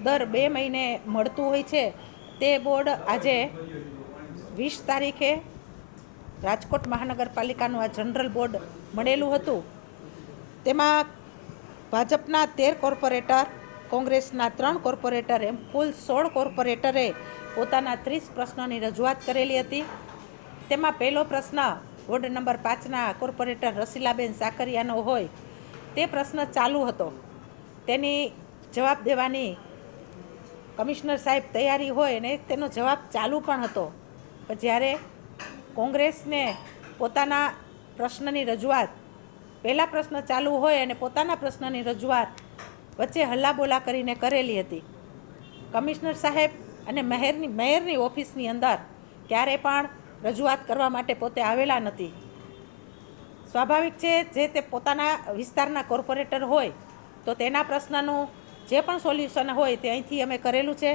દર 2 મહિને મળતું હોય છે તે બોર્ડ આજે 20 તારીખે રાજકોટ મહાનગરપાલિકાનું આ જનરલ બોર્ડ મળેલું હતું। તેમાં ભાજપના 13 કોર્પોરેટર, કોંગ્રેસના 3 કોર્પોરેટર એમ કુલ 16 કોર્પોરેટરે પોતાના 30 પ્રશ્નોની રજૂઆત કરેલી હતી। તેમાં પહેલો પ્રશ્ન વોર્ડ નંબર 5ના કોર્પોરેટર રસીલાબેન સાકરિયાનો હોય તે પ્રશ્ન ચાલુ હતો। તેની જવાબ દેવાની કમિશનર સાહેબ તૈયારી હોય અને તેનો જવાબ ચાલુ પણ હતો, પણ જ્યારે કોંગ્રેસને પોતાના પ્રશ્નની રજૂઆત પહેલા પ્રશ્ન ચાલુ હોય અને પોતાના પ્રશ્નની રજૂઆત વચ્ચે હલ્લાબોલા કરીને કરેલી હતી। કમિશનર સાહેબ અને મેયરની ઓફિસની અંદર ક્યારે પણ રજૂઆત કરવા માટે પોતે આવેલા નથી। સ્વાભાવિક છે, જે તે પોતાના વિસ્તારના કોર્પોરેટર હોય તો તેના પ્રશ્નનું જે પણ સોલ્યુશન હોય તે અહીંથી અમે કરેલું છે।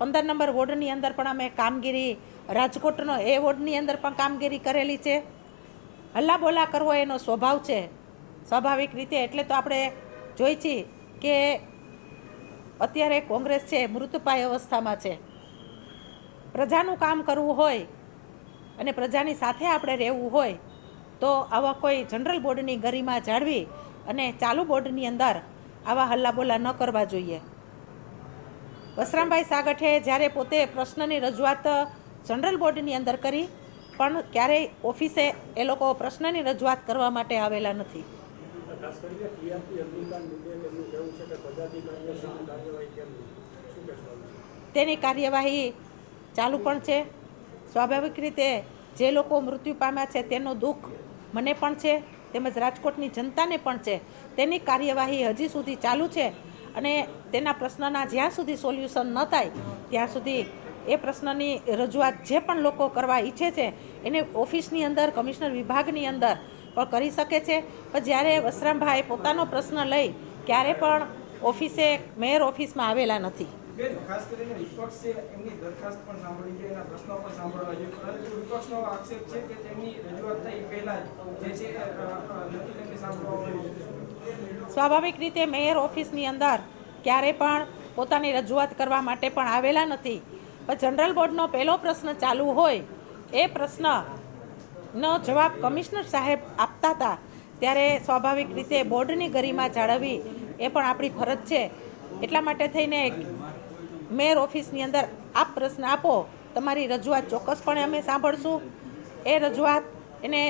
15 નંબર વોર્ડની અંદર પણ અમે કામગીરી, રાજકોટનો એ વોર્ડની અંદર પણ કામગીરી કરેલી છે। હલ્લાબોલા કરવો એનો સ્વભાવ છે, સ્વાભાવિક રીતે। એટલે તો આપણે જોઈ છીએ કે અત્યારે કોંગ્રેસ છે મૃતપાય અવસ્થામાં છે। પ્રજાનું કામ કરવું હોય અને પ્રજાની સાથે આપણે રહેવું હોય તો આવા કોઈ જનરલ બોર્ડની ગરિમા જાળવી અને ચાલુ બોર્ડની અંદર આવા હલ્લાબોલા ન કરવા જોઈએ। વસરામભાઈ સાગઠે જ્યારે પોતે પ્રશ્નની રજૂઆત જનરલ બોર્ડની અંદર કરી, પણ ક્યારેય ઓફિસે એ લોકો પ્રશ્નની રજૂઆત કરવા માટે આવેલા નથી। તેની કાર્યવાહી ચાલુ પણ છે। સ્વાભાવિક રીતે જે લોકો મૃત્યુ પામ્યા છે તેનું દુઃખ મને પણ છે, તેમજ રાજકોટની જનતાને પણ છે। તેની કાર્યવાહી હજી સુધી ચાલુ છે અને તેના પ્રશ્નના જ્યાં સુધી સોલ્યુશન ન થાય ત્યાં સુધી એ પ્રશ્નની રજૂઆત જે પણ લોકો કરવા ઈચ્છે છે એને ઓફિસની અંદર, કમિશનર વિભાગની અંદર પણ કરી શકે છે। પણ જ્યારે વસરામભાઈ પોતાનો પ્રશ્ન લઈ ક્યારે પણ ઓફિસે, મેયર ઓફિસમાં આવેલા નથી। ખાસ કરીને વિપક્ષ છે એમની દરખાસ્ત પણ સાંભળવી જોઈએ, એના પ્રશ્નો પણ સાંભળવા જોઈએ, પરંતુ વિપક્ષનો આક્ષેપ છે કે તેમની રજૂઆત થઈ પહેલા જે છે નથી તેમને સાંભળવા। સ્વાભાવિક રીતે મેયર ઓફિસની અંદર ક્યારે પણ પોતાની રજૂઆત કરવા માટે પણ આવેલા નથી। પણ જનરલ બોર્ડનો પહેલો પ્રશ્ન ચાલુ હોય એ પ્રશ્નનો જવાબ કમિશનર સાહેબ આપતા હતા ત્યારે સ્વાભાવિક રીતે બોર્ડની ગરિમા જાળવવી એ પણ આપણી ફરજ છે। એટલા માટે થઈને મેયર ઓફિસની અંદર આપ પ્રશ્ન આપો, તમારી રજૂઆત ચોક્કસપણે અમે સાંભળશું। એ રજૂઆત એને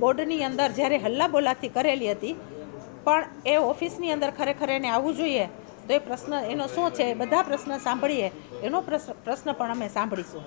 બોર્ડની અંદર જ્યારે હલ્લાબોલાથી કરેલી હતી, પણ એ ઓફિસની અંદર ખરેખર એને આવવું જોઈએ તો એ પ્રશ્ન એનો શું છે, બધા પ્રશ્ન સાંભળીએ, એનો પ્રશ્ન પણ અમે સાંભળીશું।